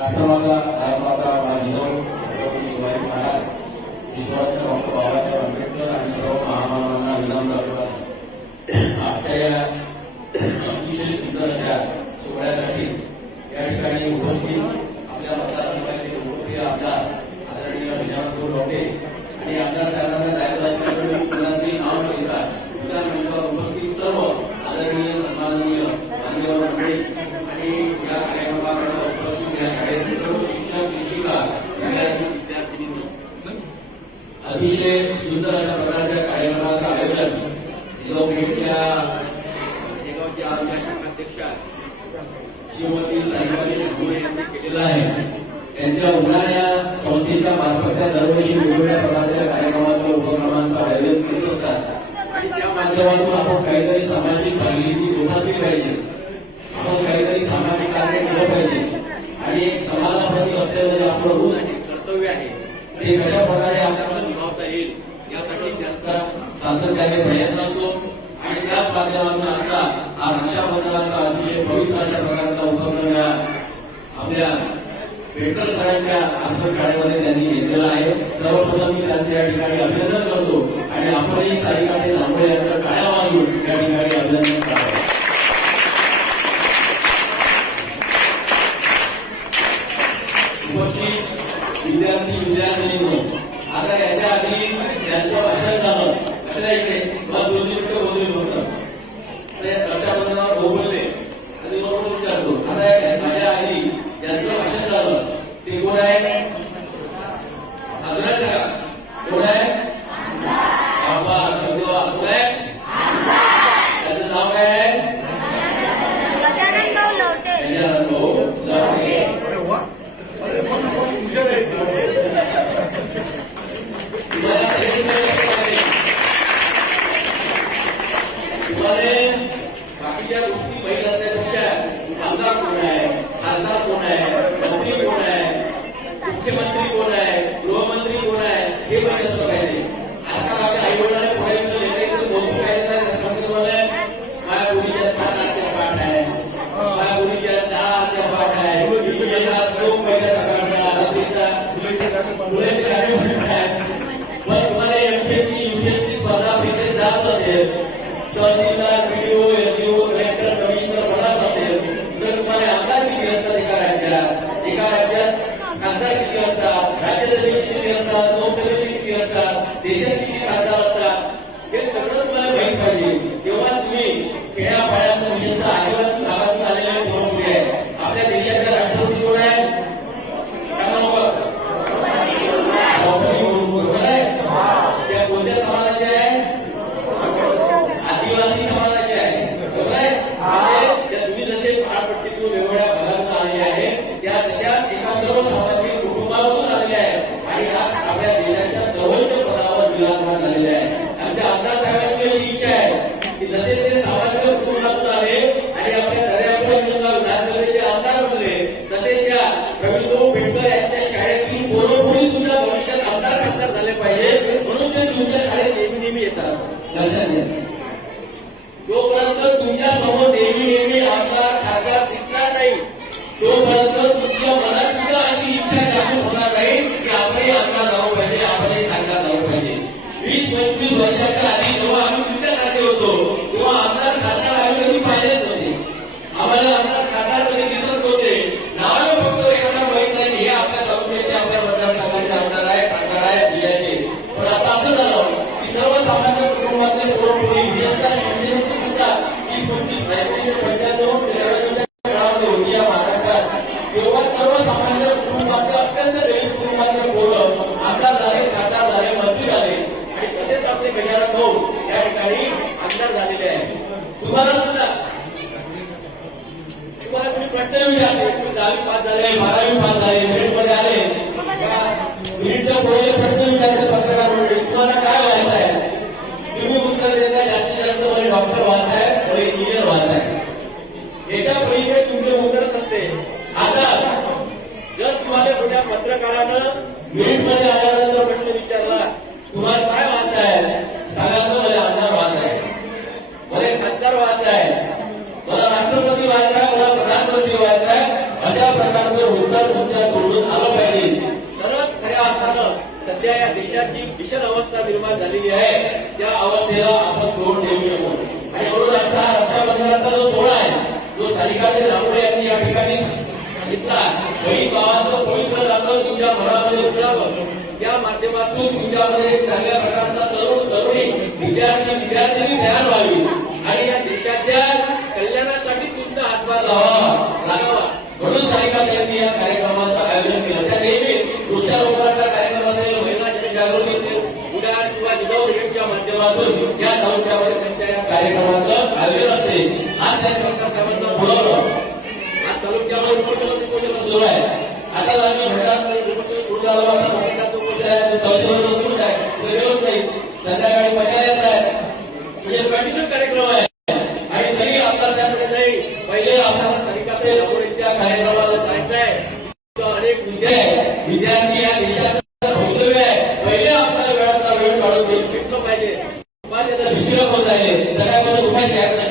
राष्ट्रमाता राजमाता जिजाऊ छत्रपती शिवाजी महाराज विश्वाच्या डॉक्टर बाबासाहेब आंबेडकर आणि सर्व महामानवांना विनम्र करतात आजच्या या अतिशय सुंदर अशा सोहळ्यासाठी या ठिकाणी उपस्थित आपल्या मतदारसंघाचे लोकप्रिय आमदार आदरणीय विजयानंद लोटे आणि आमदार साहेबांना जायचं असल्यामुळे मी कुणाचंही नाव न घेता विधान मंचावर उपस्थित सर्व आदरणीय सन्माननीय मान्यवर मंडळी आणि या कार्यक्रमाकडे उपस्थित या शाळेतील सर्व शिक्षक शिक्षिका विद्यार्थी विद्यार्थिनी अतिशय सुंदर अशा प्रकारच्या कार्यक्रमाचं आयोजन निजाम पेठच्या शेगावच्या आमच्या शाखाध्यक्षा श्रीमती साईबाई ठाकूर यांनी केलेलं आहे. त्यांच्या उन्हाळ्या संस्थेच्या मार्फत त्या दरवर्षी वेगवेगळ्या प्रकारच्या कार्यक्रमांचं उपक्रमांचं आयोजन करत असतात. आणि त्या माध्यमातून आपण काहीतरी सामाजिक भागीदारी जोपासली पाहिजे. आपण काहीतरी सामाजिक कार्य केलं पाहिजे. आणि समाजाप्रती असलेलं जे आपलं ऋण आहे कर्तव्य आहे ते कशा प्रकारे आपण यासाठी जास्त सातत्याने प्रयत्न असतो. आणि त्याच माध्यमातून आता हा रक्षाबंधनाचा अतिशय पवित्र अशा प्रकारचा उपक्रम या आपल्या पेट्रोल सरांच्या आश्रम शाळेमध्ये त्यांनी घेतलेला आहे. सर्वप्रथम मी त्यांचं या ठिकाणी अभिनंदन करतो. आणि आपणही साईकाठी लांबळे यांचा टाळ्या वाजून या ठिकाणी अभिनंदन करावं उपस्थित विद्यार्थी विद्यार्थिनींनो आता याच्या आधी त्यांचं भाषण झालं लक्षात इकडे मला दोन तीन मिनिटं बोलले होतं ते रक्षाबंधनावर बोलले आणि मग मी विचारतो आता या- माझ्या आधी यांचं भाषण झालं ते कोण आहे आदराचं का कोण आहे बाबा भगवा कोण आहे त्याचं नाव काय आहे गजानन भाऊ लवटे गजानन भाऊ लवटे. तुम्हाला हेच माहिती आहे. तुम्हाला बाकीच्या गोष्टी माहीत असल्यापेक्षा आमदार कोण आहे खासदार कोण आहे मंत्री कोण आहे मुख्यमंत्री कोण आहे? गृहमंत्री कोण आहे? हे माहीत असलं पाहिजे आजकाल आपल्या आई वडिलांना पुढे येऊन बोलतो काय तुम्हाला माझ्या मुलीच्या पाच आत्या पाठ आहे माझ्या मुलीच्या दहा आत्या पाठ आहे श्लोक पहिल्या सकाळचा रात्रीचा मुलांचे कार्यक्रम आहे पण तुम्हाला एमपीएससी युपीएससी स्पर्धा परीक्षेत जात असेल तहसीलदार बीडीओ झालेले आहे. तुम्हाला सुद्धा. तुम्हाला तुम्ही प्रश्न विचारले तुम्ही दहावी पास झाले बारावी पास झाले मिनिटमध्ये आले मिनिटच्या पुढे प्रश्न विचारले पत्रकार मंडळी तुम्हाला काय व्हायचं आहे? तुम्ही उत्तर देताय जास्तीत जास्त मला डॉक्टर व्हायचं आहे मला इंजिनियर व्हायचं आहे. याच्या पहिले तुमचे उत्तर असते. आता जर तुम्हाला कुठल्या पत्रकारानं मला राष्ट्रपती व्हायचा आहे मला प्रधानमंत्री व्हायचं अशा प्रकारचं उत्तर तुमच्या तोडून आलं पाहिजे. तरच खऱ्या अर्थानं सध्या या देशाची जी भीषण अवस्था निर्माण झालेली आहे. त्या अवस्थेला आपण तोड देऊ शकतो. आणि म्हणून आता रक्षाबंधनाचा जो सोहळा आहे जो सारिकाचे लांबडे यांनी या ठिकाणी घेतला बहीण भावाचं पवित्र नातं तुमच्या मनामध्ये उतरावं. या माध्यमातून तुमच्यामध्ये चांगल्या प्रकारचा तरुण तरुणी विद्यार्थी विद्यार्थिनी तयार व्हावी. आणि या देशाच्या लावावा लागावा म्हणून सारिका त्यांनी या कार्यक्रमाचं आयोजन केलं त्या नेहमी वृक्षारोपणाचा कार्यक्रम असेल महिलांची जागृती असेल उडान किंवा निभाव माध्यमातून या तालुक्यावर त्यांच्या या कार्यक्रमाचं आयोजन असते आज त्या कार्यक्रमांना बोलवलं आज तालुक्यावर उपक्रम उपोषण सुरू आहे आता आम्ही म्हणतात सुरू झालं आता महिन्यात उपोषण आहे, तहसीलवर सुरू आहे तो गेलोच नाही संध्याकाळी मशाल यात्रा आहे म्हणजे कंटिन्यू कार्यक्रम आहे आणि तरी आपला त्यामध्ये नाही पहिले आपल्याला सारिकाते लाभोरीच्या कार्यक्रमाला जायचं आहे ठीक आहे. विद्यार्थी या देशाचं भवितव्य आहे. पहिले आपल्याला वेळातला वेळ काढून ते भेटलं पाहिजे. माझे तर होत सगळ्यापासून उपाशी आहेत